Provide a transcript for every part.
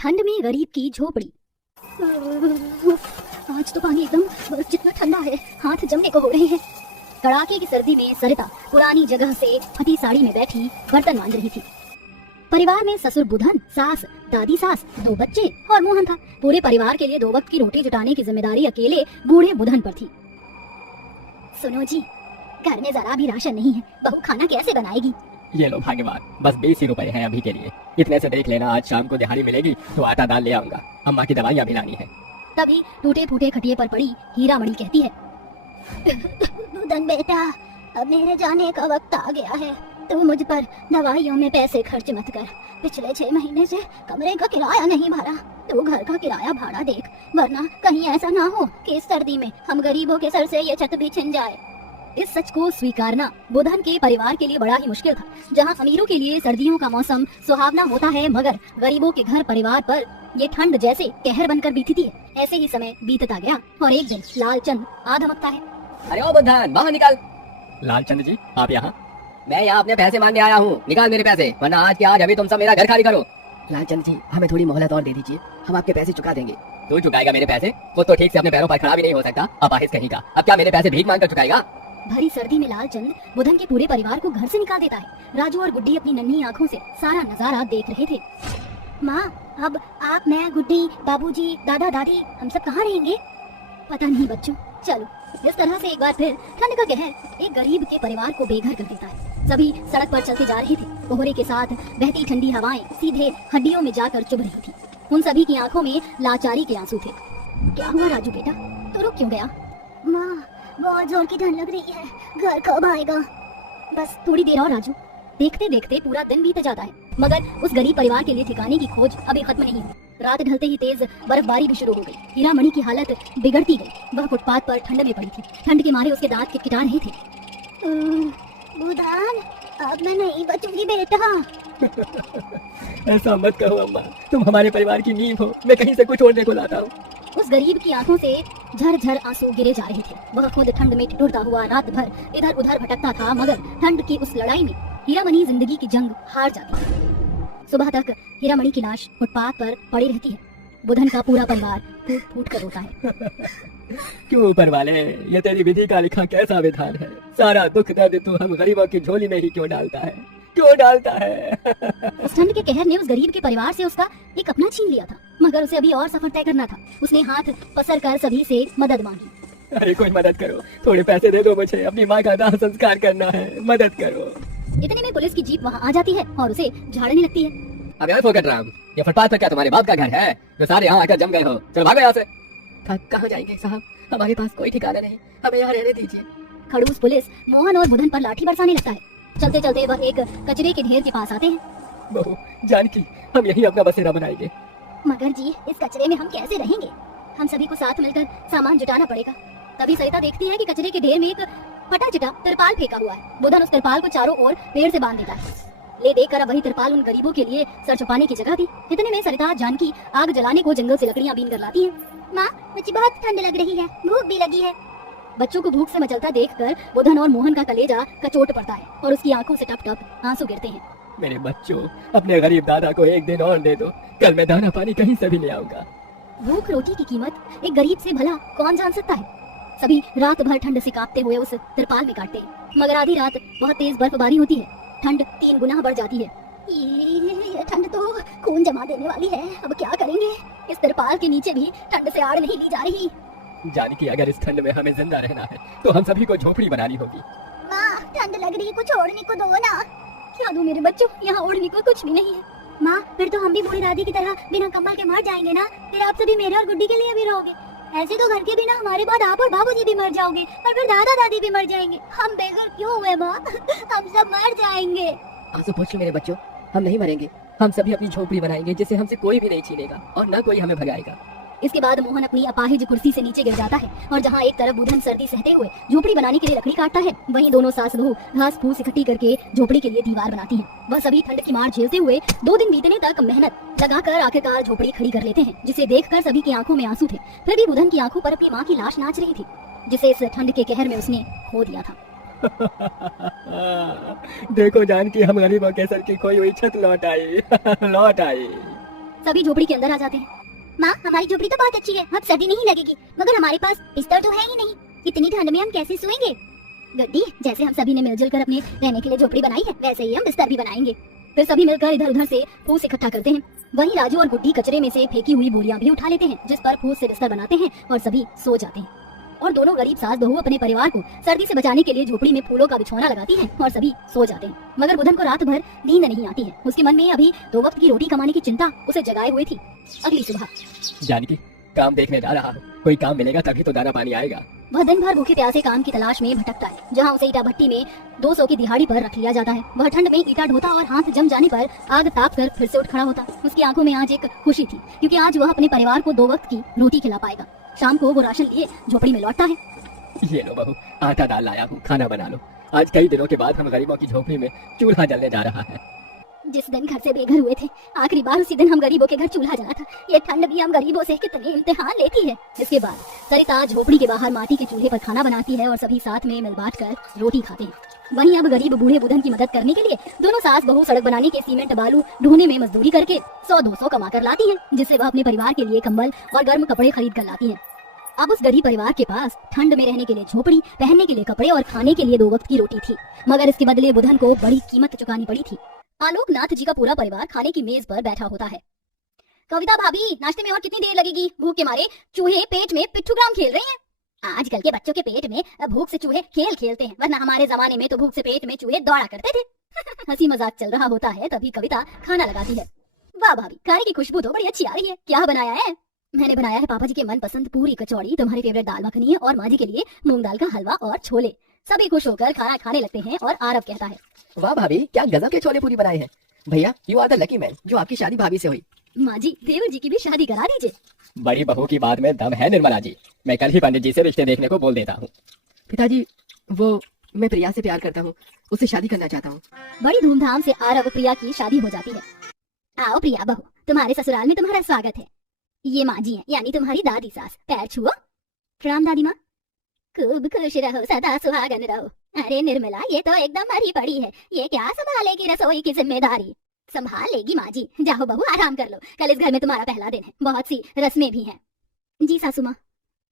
ठंड में गरीब की झोपड़ी। आज तो पानी एकदम बर्फ जितना ठंडा है, हाथ जमने को हो रहे हैं। कड़ाके की सर्दी में सरिता पुरानी जगह से फटी साड़ी में बैठी बर्तन मांज रही थी। परिवार में ससुर बुधन, सास, दादी सास, 2 बच्चे और मोहन था। पूरे परिवार के लिए 2 वक्त की रोटी जुटाने की जिम्मेदारी अकेले बूढ़े बुधन पर थी। सुनो जी, घर में जरा भी राशन नहीं है, बहू खाना कैसे बनाएगी? ये लो भाग्यवान, बस 20 ही रुपए हैं अभी के लिए। इतने से देख लेना, आज शाम को दिहाड़ी मिलेगी तो आटा दाल ले आऊंगा। अम्मा की दवाइयाँ भी लानी है। तभी टूटे फूटे खटिये पर पड़ी हीरा मणि कहती है, बुधन बेटा, अब मेरे जाने का वक्त आ गया है। तू मुझ पर दवाइयों में पैसे खर्च मत कर। पिछले 6 महीने से कमरे का किराया नहीं भरा। तू घर का किराया भाड़ा देख, वरना कहीं ऐसा ना हो कि इस सर्दी में हम गरीबों के सर से ये छत भी छिन जाए। इस सच को स्वीकारना बुधन के परिवार के लिए बड़ा ही मुश्किल था। जहां अमीरों के लिए सर्दियों का मौसम सुहावना होता है, मगर गरीबों के घर परिवार पर ये ठंड जैसे कहर बनकर बीतती है। ऐसे ही समय बीतता गया और एक दिन लालचंद आ धमकता है। अरे ओ बुधन, बाहर निकल। लालचंद जी, आप यहाँ? मैं यहाँ अपने पैसे मांगने आया हूँ, निकाल मेरे पैसे, वरना आज के आज अभी तुम सब मेरा घर खाली करो। लालचंद जी, हमें थोड़ी मोहलत और दे दीजिए, हम आपके पैसे चुका देंगे। तू चुकाएगा मेरे पैसे? वो तो ठीक से अपने पैरों पर खड़ा भी नहीं हो सकता, अपाहिज कहीं का। अब क्या मेरे पैसे भीख मांग कर चुकाएगा? भरी सर्दी में लालचंद बुधन के पूरे परिवार को घर से निकाल देता है। राजू और गुड्डी अपनी नन्ही आंखों से सारा नजारा देख रहे थे। माँ, अब आप, मैं, गुड्डी, बाबूजी, दादा दादी, हम सब कहाँ रहेंगे? पता नहीं बच्चों, चलो। इस तरह से एक बार फिर ठंड का कहर एक गरीब के परिवार को बेघर कर देता है। सभी सड़क पर चलते जा रहे थे। कोहरे के साथ बहती ठंडी हवाएं सीधे हड्डियों में जाकर चुभ रही थी। उन सभी की आंखों में लाचारी के आंसू थे। क्या हुआ राजू बेटा, तो रुक क्यों गया? माँ, बहुत जोर की ठंड लग रही है, घर कब आएगा? बस थोड़ी देर और राजू। देखते देखते पूरा दिन बीत जाता है, मगर उस गरीब परिवार के लिए ठिकाने की खोज अभी खत्म नहीं हुई। रात ढलते ही तेज बर्फबारी भी शुरू हो गई। हीरा मणि की हालत बिगड़ती गई। वह फुटपाथ पर ठंड में पड़ी थी। ठंड के मारे उसके दांत किटकिटा रहे थे। बुधन, अब मैं नहीं बचूंगी बेटा। ऐसा मत कहो अम्मा, तुम हमारे परिवार की नींव हो। मैं कहीं से कुछ और देखो लाता हूँ। उस गरीब की आंखों से झरझर आंसू गिरे जा रहे थे। वह खुद ठंड में ठिठुरता हुआ रात भर इधर उधर भटकता था, मगर ठंड की उस लड़ाई में हीरा मणि जिंदगी की जंग हार जाती है। सुबह तक हीरा मणि की लाश फुटपाथ पर पड़ी रहती है। बुधन का पूरा परिवार फूट फूट कर रोता है। क्यों ऊपर वाले, ये तेरी विधि का लिखा कैसा विधान है? सारा दुख दर्द तू हम गरीबों की झोली में ही क्यों डालता है? क्यों डालता है? उस ठंड के कहर ने उस गरीब के परिवार से उसका एक अपना छीन लिया था, मगर उसे अभी और सफर तय करना था। उसने हाथ पसर कर सभी से मदद मांगी। अरे कोई मदद करो, थोड़े पैसे दे दो मुझे, अपनी माँ का दाह संस्कार करना है, मदद करो। इतने में पुलिस की जीप वहाँ आ जाती है और उसे झाड़ने लगती है। अब यार फोकट राम, ये फुटपाथ पर क्या तुम्हारे बाप का घर है जो सारे यहाँ आकर जम गए हो? चलो भागो यहाँ से। कहाँ जाएंगे साहब, हमारे पास कोई ठिकाना नहीं, हमें यहाँ रहने दीजिए। खड़ूस पुलिस मोहन और बुधन पर लाठी बरसाने लगता है। चलते चलते वह एक कचरे के ढेर के पास आते हैं। बहू जानकी, हम यही अपना बसेरा बनाएंगे। मगर जी, इस कचरे में हम कैसे रहेंगे? हम सभी को साथ मिलकर सामान जुटाना पड़ेगा। तभी सरिता देखती है कि कचरे के ढेर में एक फटा चिटा तिरपाल फेंका हुआ है। बुधन उस तिरपाल को चारों ओर पेड़ से बांध देता है। ले देखकर अब वही तिरपाल उन गरीबों के लिए सर छुपाने की जगह थी। इतने में सरिता जानकी आग जलाने को जंगल से लकड़ियां बीन कर लाती है। माँ, मुझे बहुत ठंड लग रही है, भूख भी लगी है। बच्चों को भूख से मचलता देखकर बुधन और मोहन का कलेजा कचोट पड़ता है और उसकी आंखों से टप टप आंसू गिरते हैं। मेरे बच्चों, अपने गरीब दादा को एक दिन और दे दो, कल मैं दाना पानी कहीं से भी ले आऊंगा। भूख रोटी की कीमत एक गरीब से भला कौन जान सकता है? सभी रात भर ठंड से कांपते हुए उस तिरपाल में काटते हैं, मगर आधी रात बहुत तेज बर्फबारी होती है। ठंड 3 गुना बढ़ जाती है। ये ठंड तो खून जमा देने वाली है, अब क्या करेंगे? इस तिरपाल के नीचे भी ठंड से आड़ नहीं ली जा रही। जानकी, अगर इस ठंड में हमें जिंदा रहना है तो हम सभी को झोपड़ी बनानी होगी। माँ, ठंड लग रही है, कुछ ओढ़ने को दो ना। क्या दूं मेरे बच्चों, यहाँ ओढ़ने को कुछ भी नहीं है। माँ, फिर तो हम भी बूढ़ी दादी की तरह बिना कंबल के मर जाएंगे ना। फिर आप सभी मेरे और गुड्डी के लिए भी रहोगे। ऐसे तो घर के बिना हमारे बाद आप और बाबूजी भी मर जाओगे, और फिर दादा दादी भी मर जाएंगे। हम बेघर क्यों हुए माँ? हम सब मर जाएंगे। आंसू पोंछ लो मेरे बच्चों, हम नहीं मरेंगे। हम सभी अपनी झोपड़ी बनाएंगे जिसे हमसे कोई भी नहीं छीनेगा और न कोई हमें भगाएगा। इसके बाद मोहन अपनी अपाहिज कुर्सी से नीचे गिर जाता है और जहाँ एक तरफ बुधन सर्दी सहते हुए झोपड़ी बनाने के लिए लकड़ी काटता है, वहीं दोनों सास बहू घास फूस इकट्ठी करके झोपड़ी के लिए दीवार बनाती हैं। वह सभी ठंड की मार झेलते हुए 2 दिन बीतने तक मेहनत लगाकर आखिरकार झोपड़ी खड़ी कर लेते हैं, जिसे देखकर सभी की आंखों में आंसू थे। फिर भी बुधन की आंखों पर अपनी माँ की लाश नाच रही थी, जिसे इस ठंड के कहर में उसने खो दिया था। देखो जानकी, हम गरीबों के सर की खोई हुई छत लौट आई। लौट आई। सभी झोपड़ी के अंदर आ जाते हैं। माँ, हमारी झोपड़ी तो बहुत अच्छी है, अब सर्दी नहीं लगेगी, मगर हमारे पास बिस्तर तो है ही नहीं, इतनी ठंड में हम कैसे सोएंगे? गुड्डी, जैसे हम सभी ने मिलजुल कर अपने रहने के लिए झोपड़ी बनाई है, वैसे ही हम बिस्तर भी बनाएंगे। फिर सभी मिलकर इधर उधर से फूस इकट्ठा करते हैं। वहीं राजू और गुड्डी कचरे में से फेंकी हुई बोरियां भी उठा लेते हैं, जिस पर फूस से बिस्तर बनाते हैं और सभी सो जाते हैं। और दोनों गरीब सास बहू अपने परिवार को सर्दी से बचाने के लिए झोपड़ी में फूलों का बिछौना लगाती हैं और सभी सो जाते हैं। मगर बुधन को रात भर नींद नहीं आती है। उसके मन में अभी 2 वक्त की रोटी कमाने की चिंता उसे जगाए हुए थी। अगली सुबह जानकी, काम देखने जा रहा हूँ, कोई काम मिलेगा तभी तो दाना पानी आएगा। वह दिन भर भूखे प्यासे काम की तलाश में भटकता है, जहाँ उसे ईटा भट्टी में 200 की दिहाड़ी पर रख लिया जाता है। वह ठंड में ईटा ढोता और हाथ जम जाने पर आग ताप कर फिर से उठ खड़ा होता। उसकी आंखों में आज एक खुशी थी, क्योंकि आज वह अपने परिवार को 2 वक्त की रोटी खिला पाएगा। शाम को वो राशन लिए झोपड़ी में लौटता है। ये लो बहू, आटा दाल लाया हूँ, खाना बना लो। आज कई दिनों के बाद हम गरीबों की झोपड़ी में चूल्हा जलने जा रहा है। जिस दिन घर से बेघर हुए थे, आखिरी बार उसी दिन हम गरीबों के घर चूल्हा जला था। ये ठंड भी हम गरीबों से कितने इम्तिहान लेती है। इसके बाद सरिता झोपड़ी के बाहर माटी के चूल्हे पर खाना बनाती है और सभी साथ में मिल बांट कर रोटी खाते हैं। वहीं अब गरीब बूढ़े बुधन की मदद करने के लिए दोनों सास बहू सड़क बनाने के सीमेंट बालू ढूंढने में मजदूरी करके 100-200 कमा कर लाती है, जिससे वह अपने परिवार के लिए कंबल और गर्म कपड़े खरीद कर लाती है। अब उस गरीब परिवार के पास ठंड में रहने के लिए झोपड़ी, पहनने के लिए कपड़े और खाने के लिए 2 वक्त की रोटी थी, मगर इसके बदले बुधन को बड़ी कीमत चुकानी पड़ी थी। आलोक नाथ जी का पूरा परिवार खाने की मेज पर बैठा होता है। कविता भाभी, नाश्ते में और कितनी देर लगेगी? भूख के मारे चूहे पेट में पिट्ठूग्राम खेल रहे हैं। आजकल के बच्चों के पेट में भूख से चूहे खेल खेलते हैं, वरना हमारे जमाने में तो भूख से पेट में चूहे दौड़ा करते थे। हंसी मजाक चल रहा होता है, तभी कविता खाना लगाती है। वाह भाभी, खाने की खुशबू तो बड़ी अच्छी आ रही है। क्या बनाया है? मैंने बनाया है पापा जी के मनपसंद पूरी कचौड़ी, तुम्हारी फेवरेट दाल मखनी है और माँ जी के लिए मूंग दाल का हलवा और छोले। सभी खुश होकर खाना खाने लगते हैं और आरव कहता है, वाह भाभी, क्या गजब के छोले पूरी बनाए हैं। भैया, you are the lucky man जो आपकी शादी भाभी से हुई। माँ जी, देवर जी की भी शादी करा दीजिए। बड़ी बहू की बात में दम है निर्मला जी, मैं कल ही पंडित जी से रिश्ते देखने को बोल देता हूँ। पिताजी, वो मैं प्रिया से प्यार करता हूँ, उससे शादी करना चाहता हूँ। बड़ी धूमधाम से आरव प्रिया की शादी हो जाती है। आओ प्रिया बहू, तुम्हारे ससुराल में तुम्हारा स्वागत है। ये माँ जी है, यानी तुम्हारी दादी सास। पैर छुओ। प्रणाम दादी माँ। खूब खुश रहो, सदा सुहागन रहो। अरे निर्मला, ये तो एकदम मरी पड़ी है, ये क्या संभालेगी रसोई की जिम्मेदारी? संभाल लेगी माँ जी। जाओ बहू, आराम कर लो, कल इस घर में तुम्हारा पहला दिन है, बहुत सी रस्में भी हैं। जी सासू माँ।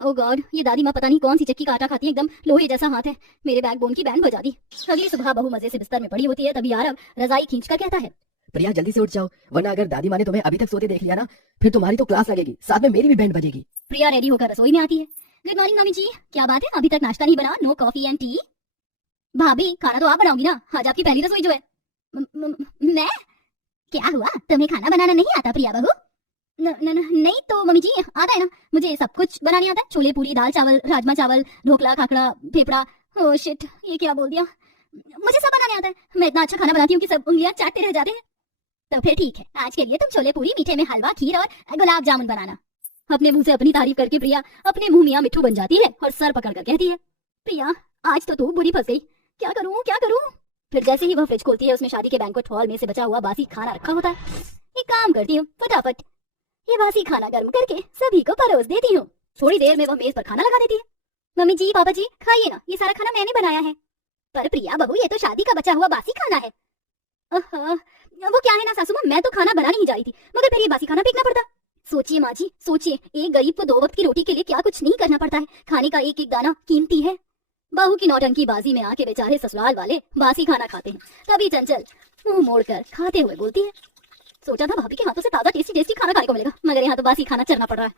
ओ गॉड, ये दादी माँ पता नहीं कौन सी चक्की का आटा खाती है, एकदम लोहे जैसा हाथ है, मेरे बैकबोन की बैंड बजा दी। अगली सुबह बहू मजे से बिस्तर में पड़ी होती है, तभी आरव रजाई खींच कर कहता है, प्रिया जल्दी से उठ जाओ, वरना अगर दादी माँ ने तुम्हें अभी तक सोते देख लिया ना, फिर तुम्हारी तो क्लास लगेगी, साथ में मेरी भी बैंड बजेगी। प्रिया रेडी होकर रसोई में आती है। गुड मॉर्निंग मम्मी जी, क्या बात है, अभी तक नाश्ता नहीं बना? No coffee and tea? भाभी, खाना तो आप बनाओगी ना, आज आपकी पहली रसोई जो है। मैं? क्या हुआ, तुम्हें खाना बनाना नहीं आता प्रिया बहू? नहीं तो मम्मी जी, आता है ना, मुझे सब कुछ बनाने आता है। छोले पूरी, दाल चावल, राजमा चावल, ढोकला, खाखड़ा, फेफड़ा। ओह शिट, ये क्या बोल दिया। मुझे सब बनाने आता है, मैं इतना अच्छा खाना बनाती हूँ कि सब उंगलियां चाटते रह जाते हैं। तो फिर ठीक है, आज के लिए तुम छोले पूरी, मीठे में हलवा, खीर और गुलाब जामुन बनाना। अपने मुंह से अपनी तारीफ करके प्रिया अपने मुंह मियां मिट्ठू बन जाती है और सर पकड़कर कहती है, प्रिया आज तो तू बुरी फंस गई, क्या करूं क्या करूं? फिर जैसे ही वह फ्रिज खोलती है, उसमें शादी के बैंक्वेट हॉल में से बचा हुआ बासी खाना रखा होता है। एक काम करती हूँ, फटाफट ये बासी खाना गर्म करके सभी को परोस देती हूँ। थोड़ी देर में वह मेज पर खाना लगा देती है। मम्मी जी, पापा जी, खाइए ना, ये सारा खाना मैंने बनाया है। पर प्रिया बहू, ये तो शादी का बचा हुआ बासी खाना है। वो क्या है ना सासू माँ, मैं तो खाना बनाने ही जा रही थी, मगर फिर ये बासी खाना फेंकना पड़ता। सोचिए माँ जी, सोचिए, एक गरीब को 2 वक्त की रोटी के लिए क्या कुछ नहीं करना पड़ता है। खाने का एक एक दाना कीमती है। बहू की नौटंकी बाजी में आके बेचारे ससुराल वाले बासी खाना खाते हैं। तभी चंचल मुंह मोड़कर खाते हुए बोलती है, सोचा था भाभी के हाथों से ताजा टेस्टी टेस्टी खाना खाने को मिलेगा, मगर यहाँ तो बासी खाना चलना पड़ रहा है।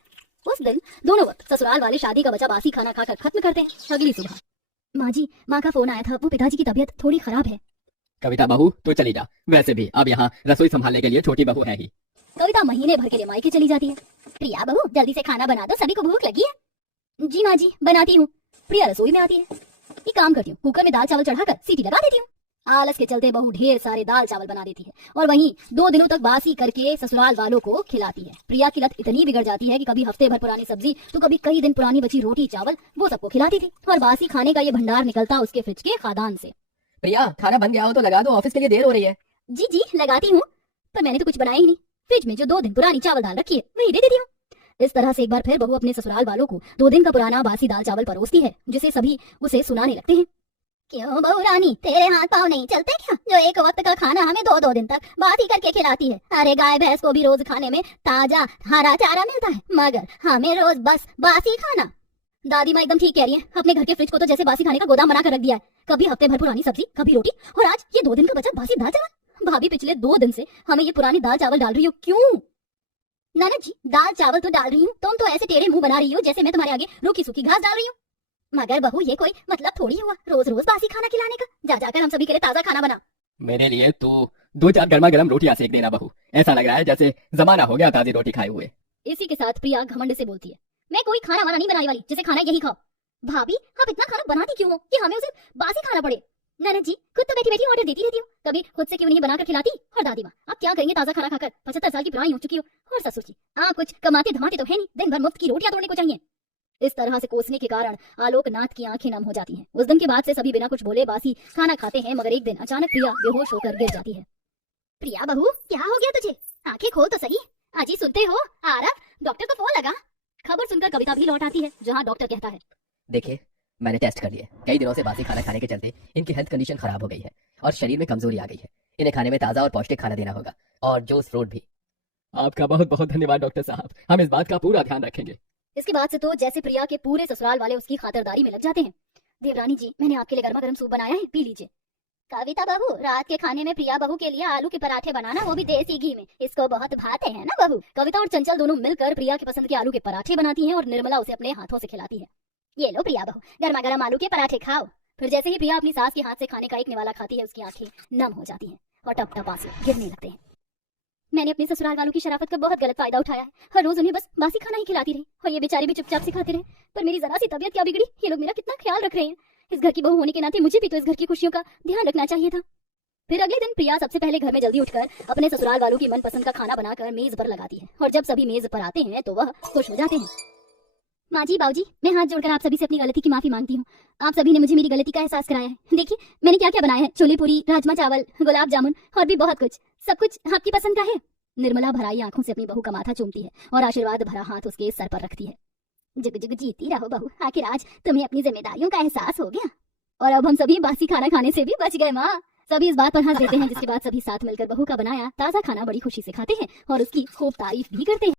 उस दिन दोनों वक्त ससुराल वाले शादी का बचा बासी खाना खाकर खत्म करते हैं। अगली सुबह, माँ जी, माँ का फोन आया था, वो पिताजी की तबीयत थोड़ी खराब है। कविता बहू तो चली जा, वैसे भी अब यहाँ रसोई संभालने के लिए छोटी बहू है ही। कविता महीने भर के लिए मायके चली जाती है। प्रिया बहू, जल्दी से खाना बना दो, सभी को भूख लगी है। जी माँ जी, बनाती हूँ। प्रिया रसोई में आती है। एक काम करती हूँ, कुकर में दाल चावल चढ़ाकर सीटी लगा देती हूँ। आलस के चलते बहू ढेर सारे दाल चावल बना देती है और वहीं 2 दिनों तक बासी करके ससुराल वालों को खिलाती है। प्रिया की लत इतनी बिगड़ जाती है कि कभी हफ्ते भर पुरानी सब्जी तो कभी कई दिन पुरानी बची रोटी चावल वो सबको खिलाती थी और बासी खाने का ये भंडार निकलता उसके फ्रिज के खादान से। प्रिया, खाना बन गया हो तो लगा दो, ऑफिस के लिए देर हो रही है। जी जी लगाती हूँ, पर मैंने तो कुछ बनाया ही नहीं। फ्रिज में जो 2 दिन पुरानी चावल दाल रखी है वही दे देती हूँ। इस तरह से एक बार फिर बहू अपने ससुराल वालों को 2 दिन का पुराना बासी दाल चावल परोसती है, जिसे सभी उसे सुनाने लगते हैं। क्यों बहू रानी, तेरे हाथ पाँव नहीं चलते क्या, जो एक वक्त का खाना हमें 2-2 दिन तक बासी करके खिलाती है। अरे गाय भैंस को भी रोज खाने में ताजा हरा चारा मिलता है, मगर हमें रोज बस बासी खाना। दादी माँ एकदम ठीक कह रही है, अपने घर के फ्रिज को तो जैसे बासी खाने का गोदाम बना कर रख दिया है। कभी हफ्ते भर पुरानी सब्जी, कभी रोटी, और आज ये 2 दिन का बचा बासी दाल चावल। भाभी पिछले 2 दिन से हमें ये पुरानी दाल चावल डाल रही हो, क्यों? ननद जी, दाल चावल तो डाल रही हूँ, तुम तो ऐसे टेढ़े मुंह बना रही हो जैसे मैं तुम्हारे आगे रूखी सूखी घास डाल रही हूँ। मगर बहू, ये कोई मतलब थोड़ी हुआ रोज रोज बासी खाना खिलाने का। जा जाकर हम सभी के लिए ताजा खाना बना। मेरे लिए तू 2-4 गर्मा गर्म रोटियां सेक देना बहू। ऐसा लग रहा है जैसे जमाना हो गया ताजी रोटी खाए हुए। इसी के साथ प्रिया घमंड से बोलती है, मैं कोई खाना वाना नहीं बनाने वाली, जैसे खाना यही खाओ। भाभी, आप इतना खाना बनाती क्यों हो कि हमें उसे बासी खाना पड़े? ननद जी, खुद तो बैठी बैठी ऑर्डर देती रहती हो, कभी खुद से क्यों नहीं बनाकर खिलाती? और दादी माँ, आप क्या करेंगे ताजा खाना खाकर, 75 साल की पुरानी हो चुकी हो। और ससुर जी, आप कुछ कमाते धमाते तो है नहीं, दिन भर मुफ्त की रोटियां तोड़ने को चाहिए। इस तरह से कोसने के कारण आलोकनाथ की आंखें नम हो जाती हैं। उस दिन के बाद से सभी बिना कुछ बोले बासी खाना खाते हैं, मगर एक दिन अचानक प्रिया बेहोश होकर गिर जाती है। प्रिया बहू, क्या हो गया तुझे? आंखें खोल तो सही। अजी सुनते हो? आरव, डॉक्टर को फोन लगा। खबर सुनकर कविता भी लौट आती है, जहाँ डॉक्टर कहता है, देखिए, मैंने टेस्ट कर लिए, कई दिनों से बासी खाना खाने के चलते इनकी हेल्थ कंडीशन खराब हो गई है और शरीर में कमजोरी आ गई है। इन्हें खाने में ताजा और पौष्टिक खाना देना होगा, और जूस फ्रूट भी। आपका बहुत बहुत धन्यवाद डॉक्टर साहब, हम इस बात का पूरा ध्यान रखेंगे। इसके बाद से तो जैसे प्रिया के पूरे ससुराल वाले उसकी खातिरदारी में लग जाते हैं। देवरानी जी, मैंने आपके लिए गर्मा गर्म सूप बनाया है, पी लीजिए। कविता बहू, रात के खाने में प्रिया बहू के लिए आलू के पराठे बनाना, वो भी देसी घी में, इसको बहुत भाते हैं ना बहू। कविता और चंचल दोनों मिलकर प्रिया की पसंद के आलू के पराठे बनाती हैं और निर्मला उसे अपने हाथों से खिलाती है। ये लो प्रिया बहू, गर्मा गर्म आलू के पराठे खाओ। फिर जैसे ही प्रिया अपनी सास के हाथ से खाने का एक निवाला खाती है, उसकी आंखें नम हो जाती हैं और टप टप आंसू गिरने लगते हैं। मैंने अपने ससुराल वालों की शराफत का बहुत गलत फायदा उठाया है। हर रोज उन्हें बस बासी खाना ही खिलाती रही और ये बेचारे भी चुपचाप से खाते रहे। पर मेरी जरा सी तबीयत क्या बिगड़ी, ये लोग मेरा कितना ख्याल रख रहे हैं। इस घर की बहू होने के नाते मुझे भी तो इस घर की खुशियों का ध्यान रखना चाहिए था। फिर अगले दिन प्रिया सबसे पहले घर में जल्दी उठकर अपने ससुराल वालों की मनपसंद का खाना बनाकर मेज पर लगाती है, और जब सभी मेज पर आते हैं तो वह खुश हो जाते हैं। माँ जी, बाबूजी, मैं हाथ जोड़कर आप सभी से अपनी गलती की माफी मांगती हूँ। आप सभी ने मुझे मेरी गलती का एहसास कराया है। देखिए, मैंने क्या क्या बनाया है, छोले पूरी, राजमा चावल, गुलाब जामुन और भी बहुत कुछ। सब कुछ आपकी पसंद का है। निर्मला भराई आंखों से अपनी बहू का माथा चूमती है और आशीर्वाद भरा हाथ उसके सर पर रखती है। जुग जुग जीती रहो बहू, आखिर आज तुम्हें अपनी जिम्मेदारियों का एहसास हो गया और अब हम सभी बासी खाना खाने से भी बच गए। माँ, सभी इस बात पर हंस देते हैं, जिसके बाद सभी साथ मिलकर बहू का बनाया ताजा खाना बड़ी खुशी से खाते हैं और उसकी खूब तारीफ भी करते हैं।